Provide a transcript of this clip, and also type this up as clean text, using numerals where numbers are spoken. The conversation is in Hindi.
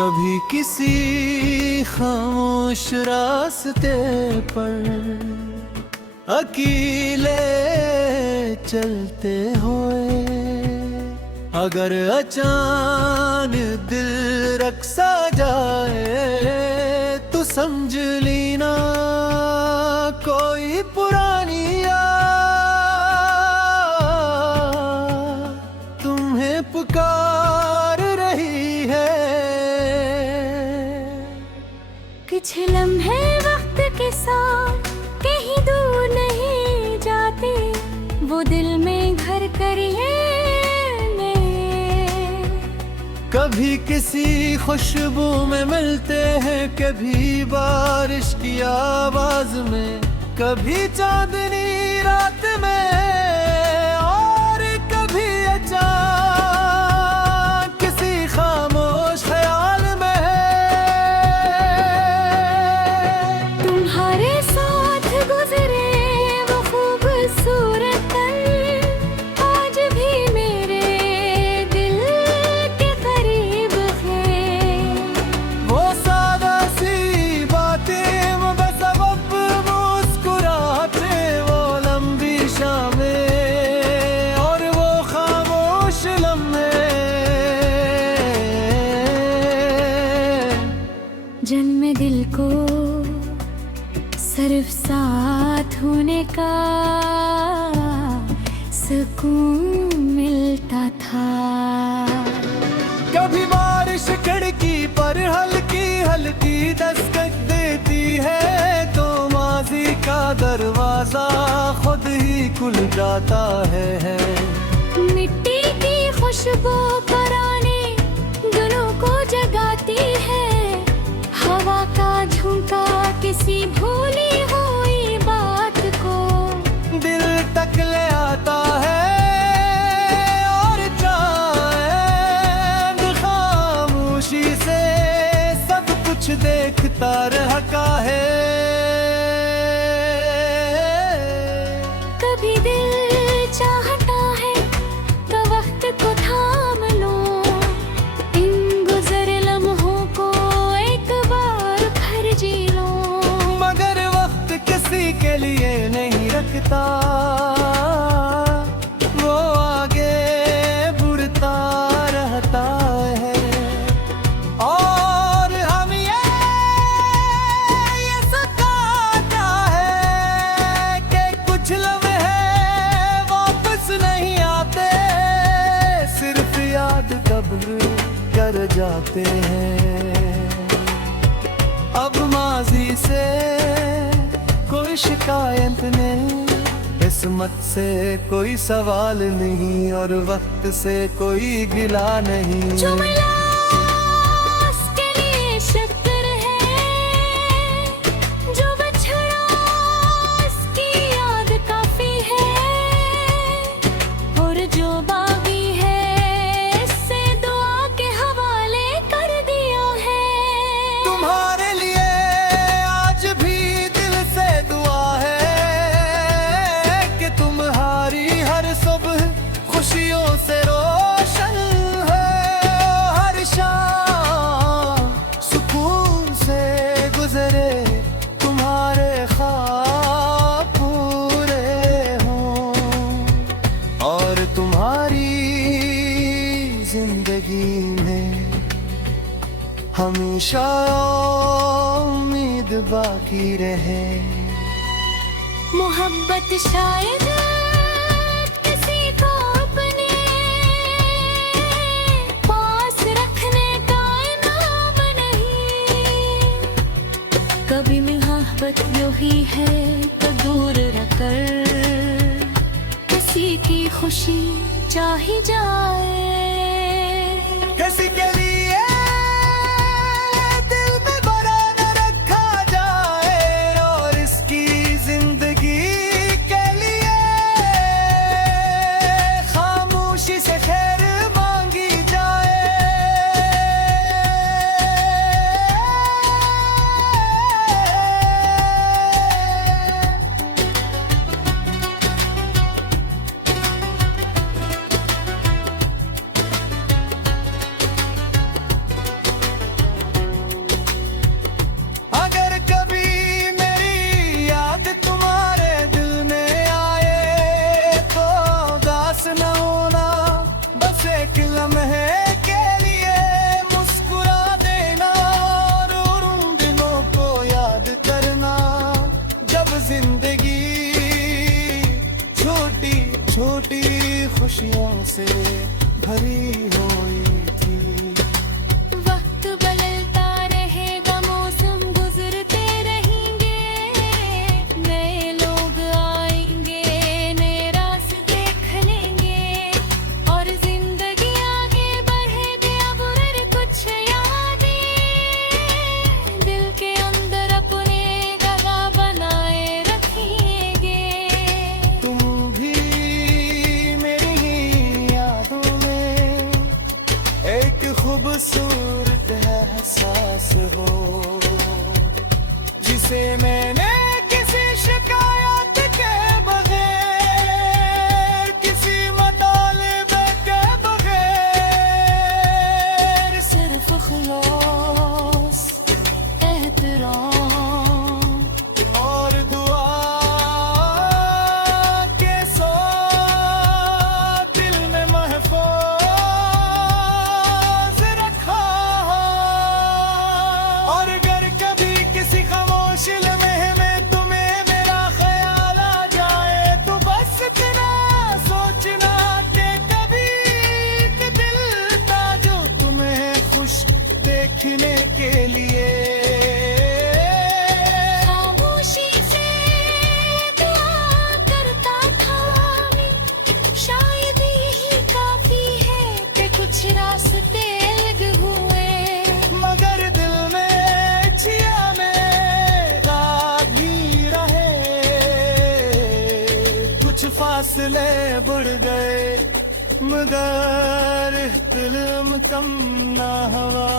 कभी किसी खामोश रास्ते पर अकेले चलते हुए अगर अचानक दिल रक्सा जाए तो समझ लेना कोई पुरानी याद तुम्हें पुकार रही है। कुछ लम्हे वक्त के साथ कहीं दूर नहीं जाते, वो दिल में घर करिए। कभी किसी खुशबू में मिलते हैं, कभी बारिश की आवाज में, कभी चांदनी रात में, और कभी अचानक किसी खामोश ख्याल में। तुम्हारे साथ गुजरे वो खूबसूरत पल आज भी मेरे दिल के करीब है। वो सादा सी बातें बेसबब मुस्कुराते, वो लंबी शामें और वो खामोश लम्हे, जन्म दिल को सिर्फ साथ होने का सुकून मिलता था। कभी बारिश खिड़की पर हल्की हल्की दस्तक देती है, तो माजी का दरवाजा खुद ही खुल जाता है। मिट्टी की खुशबू पुराने दिनों को जगाती है, हवा का झोंका किसी भूली हुई बात को दिल तक ले आता है, और चांद खामोशी से सब कुछ देखता रहता है। कभी दिल चाहता है तो वक्त को थाम लो, इन गुजरे लम्हों को एक बार फिर जी लो। मगर वक्त किसी के लिए नहीं रखता, वो आगे बढ़ता रहता है। और हम ये सताता है कि कुछ लम्हे वापस नहीं आते, सिर्फ याद कब्र कर जाते हैं। अब माजी से कोई शिकायत नहीं, किस्मत से कोई सवाल नहीं, और वक्त से कोई गिला नहीं। जो मिला उसके लिए शुक्र है, जो बछड़ा उसकी याद काफी है, और जो बागी है इससे दुआ के हवाले कर दिया है। तुम्हारे लिए आज भी दिल से दुआ है कि तुम्हारी हर सुबह खुशियों से रोशन है, हर शाम सुकून से गुजरे, तुम्हारे ख्वाब पूरे हों, और तुम्हारी जिंदगी में हमेशा उम्मीद बाकी रहे। मोहब्बत शायद किसी को अपने पास रखने का इनाम नहीं, कभी मोहब्बत यूं ही है तो दूर रखकर किसी की खुशी चाही जाए। किसी के लिए दिल में बड़ा न रखा जाए, और इसकी जिंदगी के लिए खामोशी से खैर मांगी जाए। खुशियों से भरी हुई थी। वक्त बदलता रहेगा, मौसम गुजरते रहेंगे, नए लोग आएंगे, नए रास्ते खुलेंगे और जिंदगी आगे बढ़ेगी। अब हर कुछ यादें दिल के अंदर अपने जगह बनाए रखेंगे। तुम भी मेरी ही यादों में एक खूबसूरत एहसास हो, जिसे मैंने किसी शिकायत के बगैर, किसी मतालिबे के बगैर, सिर्फ खलास, एहतराम और दुआ के साथ दिल में महफूज रखा। और अगर कभी किसी खामोश लम्हे में तुम्हें मेरा ख्याल आ जाए, तो बस इतना सोचना कि कभी एक दिल था जो तुम्हें खुश देखने के लिए खामोशी से दुआ करता था मैं, शायद यही काफी है कि कुछ रास्ते अलग हुए। मगर दिल में छिया में राग ही रहे, कुछ फासले बढ़ गए मगर दिल कम ना हुआ।